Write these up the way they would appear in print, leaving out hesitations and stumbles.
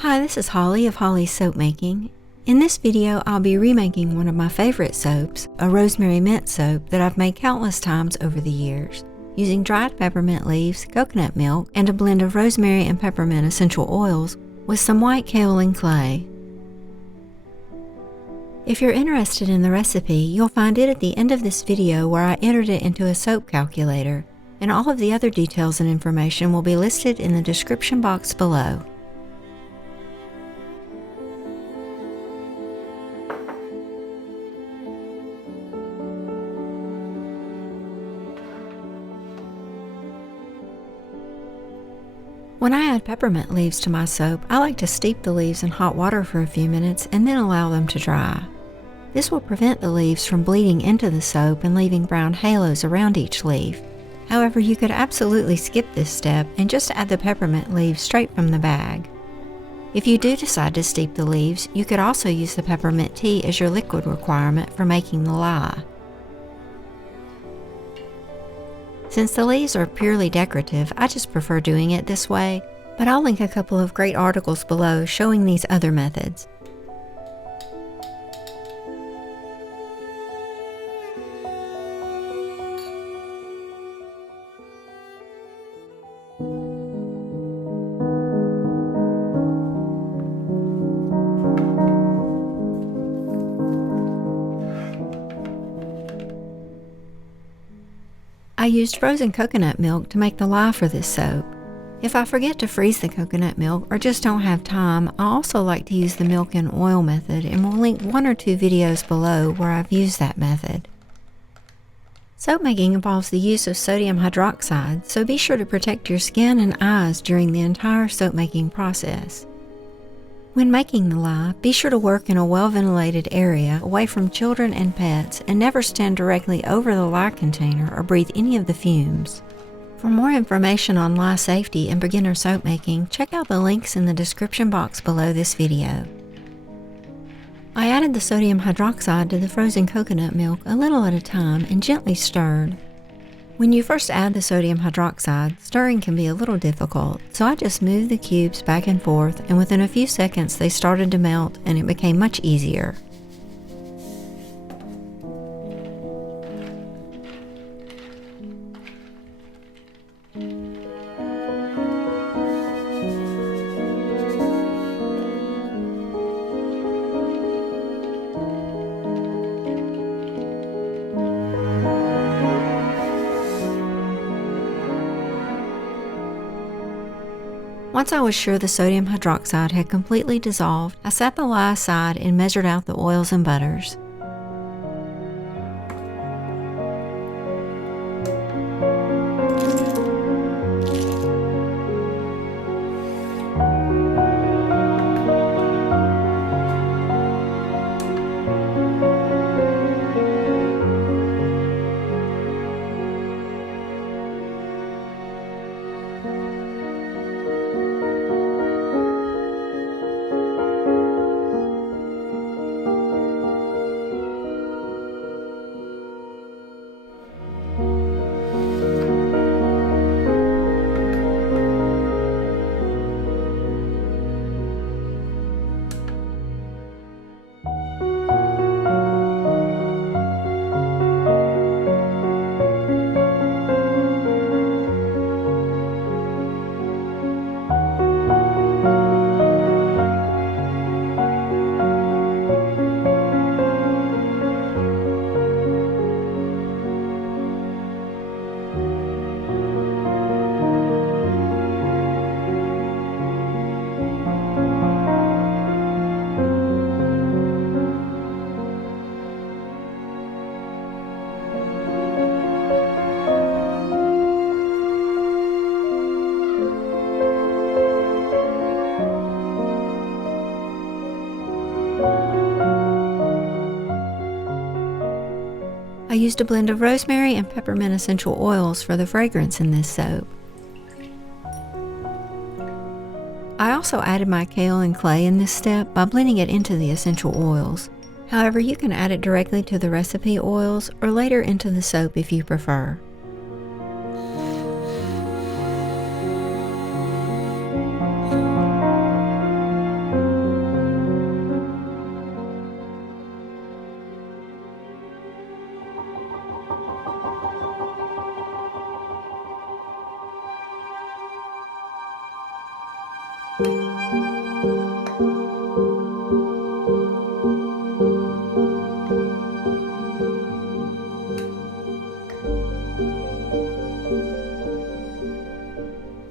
Hi, this is Holly of Holly's Soapmaking. In this video, I'll be remaking one of my favorite soaps, a rosemary mint soap that I've made countless times over the years, using dried peppermint leaves, coconut milk, and a blend of rosemary and peppermint essential oils with some white kaolin and clay. If you're interested in the recipe, you'll find it at the end of this video where I entered it into a soap calculator, and all of the other details and information will be listed in the description box below. When I add peppermint leaves to my soap, I like to steep the leaves in hot water for a few minutes and then allow them to dry. This will prevent the leaves from bleeding into the soap and leaving brown halos around each leaf. However, you could absolutely skip this step and just add the peppermint leaves straight from the bag. If you do decide to steep the leaves, you could also use the peppermint tea as your liquid requirement for making the lye. Since the leaves are purely decorative, I just prefer doing it this way, but I'll link a couple of great articles below showing these other methods. I used frozen coconut milk to make the lye for this soap. If I forget to freeze the coconut milk or just don't have time, I also like to use the milk and oil method, and will link one or two videos below where I've used that method. Soap making involves the use of sodium hydroxide, so be sure to protect your skin and eyes during the entire soap making process. When making the lye, be sure to work in a well-ventilated area away from children and pets, and never stand directly over the lye container or breathe any of the fumes. For more information on lye safety and beginner soap making, check out the links in the description box below this video. I added the sodium hydroxide to the frozen coconut milk a little at a time and gently stirred. When you first add the sodium hydroxide, stirring can be a little difficult, so I just moved the cubes back and forth, and within a few seconds they started to melt and it became much easier. Once I was sure the sodium hydroxide had completely dissolved, I set the lye aside and measured out the oils and butters. I used a blend of rosemary and peppermint essential oils for the fragrance in this soap. I also added my kaolin clay in this step by blending it into the essential oils. However, you can add it directly to the recipe oils or later into the soap if you prefer.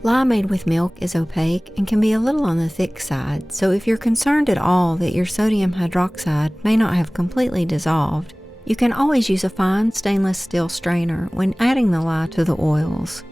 Lye made with milk is opaque and can be a little on the thick side, so if you're concerned at all that your sodium hydroxide may not have completely dissolved, you can always use a fine stainless steel strainer when adding the lye to the oils.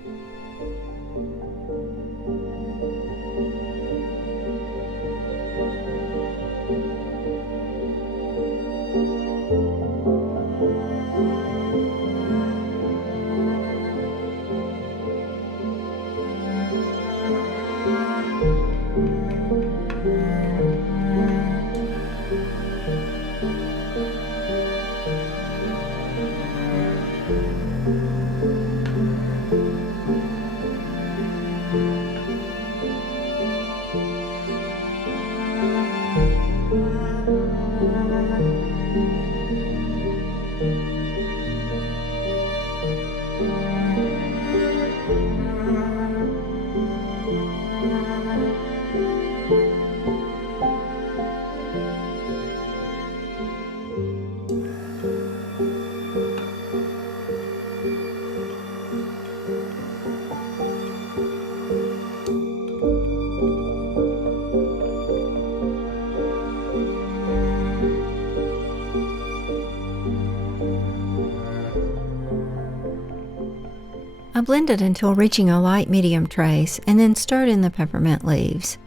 I blended until reaching a light medium trace and then stirred in the peppermint leaves.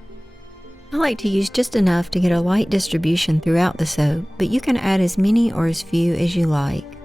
I like to use just enough to get a light distribution throughout the soap, but you can add as many or as few as you like.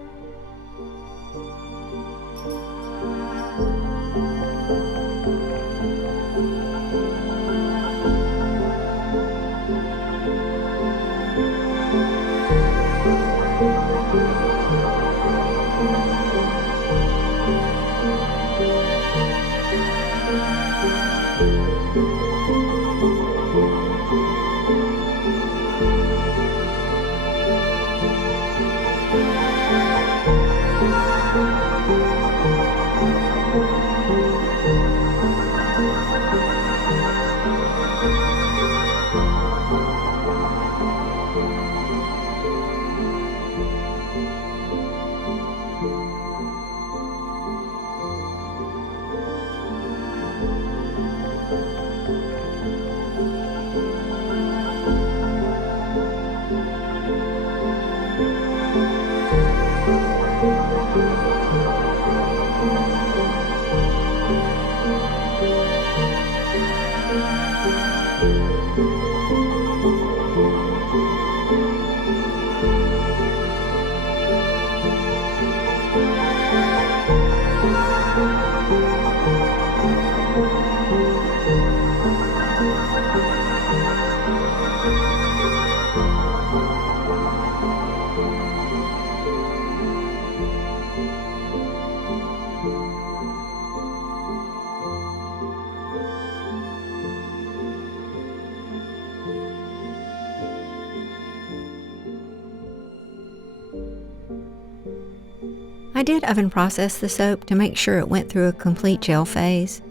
I did oven process the soap to make sure it went through a complete gel phase.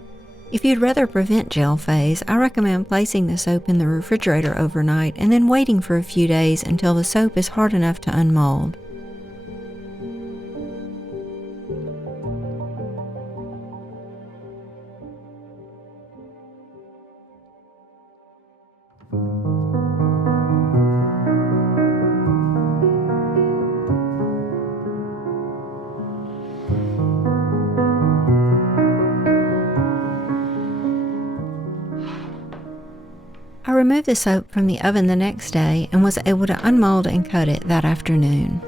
If you'd rather prevent gel phase, I recommend placing the soap in the refrigerator overnight and then waiting for a few days until the soap is hard enough to unmold. I removed the soap from the oven the next day and was able to unmold and cut it that afternoon.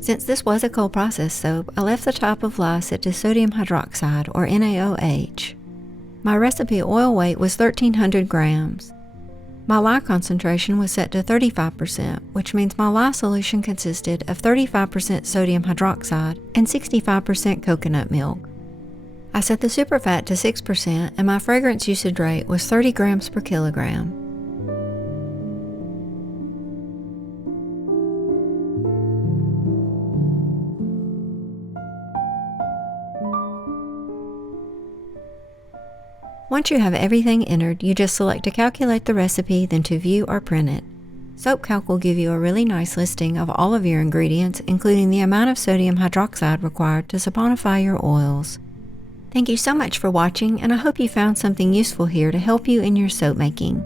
Since this was a cold process soap, I left the top of lye set to sodium hydroxide, or NaOH. My recipe oil weight was 1,300 grams. My lye concentration was set to 35%, which means my lye solution consisted of 35% sodium hydroxide and 65% coconut milk. I set the superfat to 6%, and my fragrance usage rate was 30 grams per kilogram. Once you have everything entered, you just select to calculate the recipe, then to view or print it. SoapCalc will give you a really nice listing of all of your ingredients, including the amount of sodium hydroxide required to saponify your oils. Thank you so much for watching, and I hope you found something useful here to help you in your soap making.